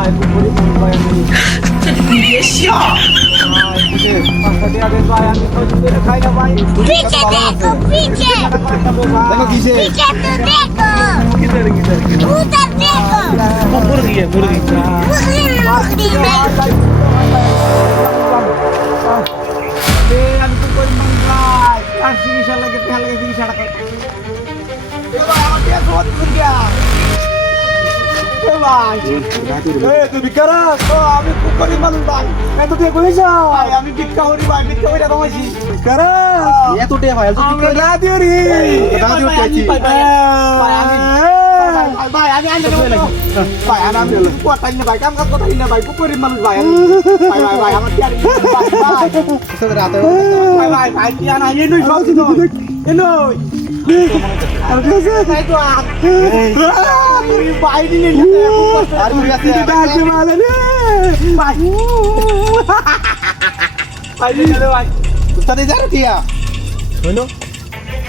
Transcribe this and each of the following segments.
ভাই খুব গরিব মানুষ ভাই আমি।别笑。পাঁচটা টাকা দেন ভাই, আমি খরচ করে খাই না ভাই। पीछे देखो पीछे দেখো কিসে? पीछे तो देखो কিসের কিসের কিসের? उधर देखो মুরগি মুরগি। मुखरी मुखरी नहीं আমি তো করি মানুষ ভাই। আর চিকিৎসা লাগে ফেলে চিকিৎসাটা করে। ভাই আমার পেট বহুত মুরগিয়া। ভাই তুই বিকারা তো আমি খুব গরিব মানুষ ভাই। এত দিয়ে কইছ ভাই আমি ভিক্ষা করি ভাই, ভিক্ষা কইরা কামাইছি। বিকারা এত টাকা ভাই, এত ভিক্ষা না দিও রে। দাও দিও চাইছি। ভাই আমি আনতে দেব। ভাই আমি কোটাই না ভাই, কাম কাজ কোটাই না ভাই, খুব গরিব মানুষ ভাই আমি। ভাই আমার টিয়ার ভাই ভাই সব রাতে ভাই টিয়া না এই নই সব দিন এই নই আর কেসে ভাই তো ভাই দিন আর মুড়ি আছে ডাকে মালে রে ভাই ভাই দিন ভাই উস্তাদে যার কিয়া হলো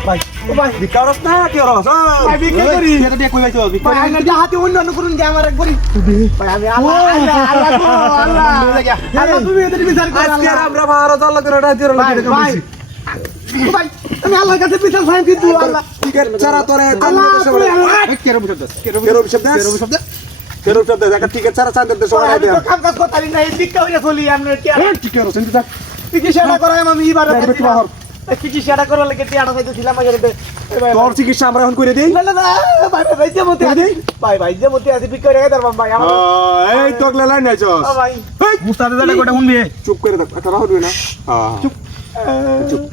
ভাই ও ভাই বিকারস না কি রস ভাই বিকে করি এটা দিয়ে কই যাইছো ভাই আমি না হাতে অন্য করুন যে আমার একবারই ভাই আমি আল্লাহ আল্লাহ তুমি এদের বিচার করো আজকে আমরা ভারত আল্লাহ করে রাজি রলো ভাই ভাই আমি আল্লাহর কাছে বিচার চাই কিন্তু আল্লাহ টিকেট ছাড়া তোরে আল্লাহ কেরো শব্দ একটা টিকেট ছাড়া চাঁদের দেশ ওরা দেয় কাম কাজ করতে না এই দিকটা হইয়া চলি আমরা কি কেরো চিন্তা থাক চিকিৎসা করাই আমি এবারে চিকিৎসাটা করার লাগে টিয়াটা চাইতেছিলাম আগে তোর চিকিৎসা আমরা এখন করে দেই না না ভাই ভাই যে মতে আছে ভাই যে মতে আছে বিক করে দাও ভাই আমার এই তোক লাই নাই চস ভাই মুস্তাদে জায়গা কোটা শুনবি চুপ করে থাক কথা হইবে না চুপ চুপ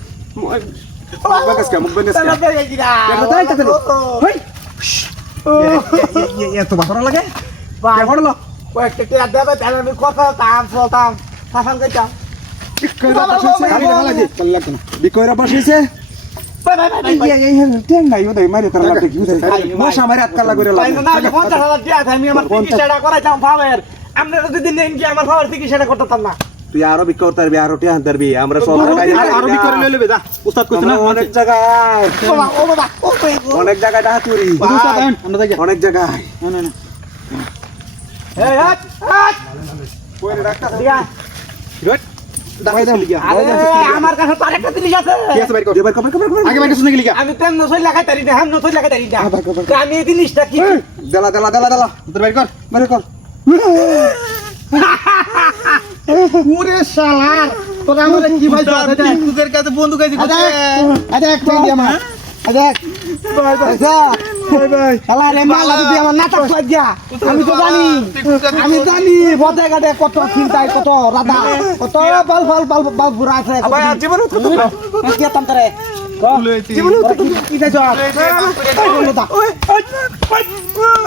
বাগাস কা মুখ বনেস কা তাই তাই হই এত বাসরা লাগে ভাই হড়লো কয়েকটা টিয়া দেবে তাহলে আমি কথা কাম চলতাম ফাসান কইতাম বিকয়রা বসেছে তুই আরো বিক্রি করতে পারবি আরো টিয়া আনতে পারবি আমরা সব আরো বিক্রি করে লইবে যা উস্তাদ কইছ না অনেক জায়গায় অনেক জায়গায় ডাহাতুরি অনেক জায়গায় না না না এই হাট হাট কই রে ডাক্তার দিয়া গুড দাই দাও লিগা আমার কাছে তো আরেকটা জিনিস আছে কি আছে বাইর কর আগে বাইর শুনে লিগা আমি তেম নসই লাগাই তারি না হাম নসই লাগাই তারি না আমি এই জিনিসটা কি দেলা দেলা দেলা দেলা তোর বাইর কর পুরে শালা তোরা আমারে কি ভাই তোদের কাছে বন্দুক আইছি আচ্ছা এক টাইম দি আমার আচ্ছা বাই বাই শালা রে মালা তুই আমার নাটক লাগিয়া আমি জানি বদে গাদে কত চিন্তায় কত রাধা কত বাল বুড়া আছে ভাই জীবন কত কি আতাম করে জীবন কি যাইছ ওই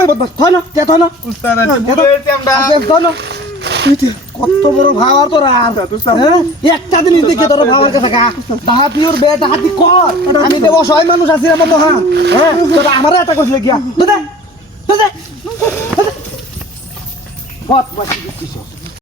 বদমাস থানা থানা উস্তাদ আমরা কত বড় ভাবার তোরা একটা জিনিস দেখে তোর ভাবার কাছে ডাহাতিওর বে ডাহাতি কর আমি দেব অসহায় মানুষ আছি আমার মহান হ্যাঁ তোরা আমারে এটা করছিল গিয়া তো দে বদ বাকি দিছিস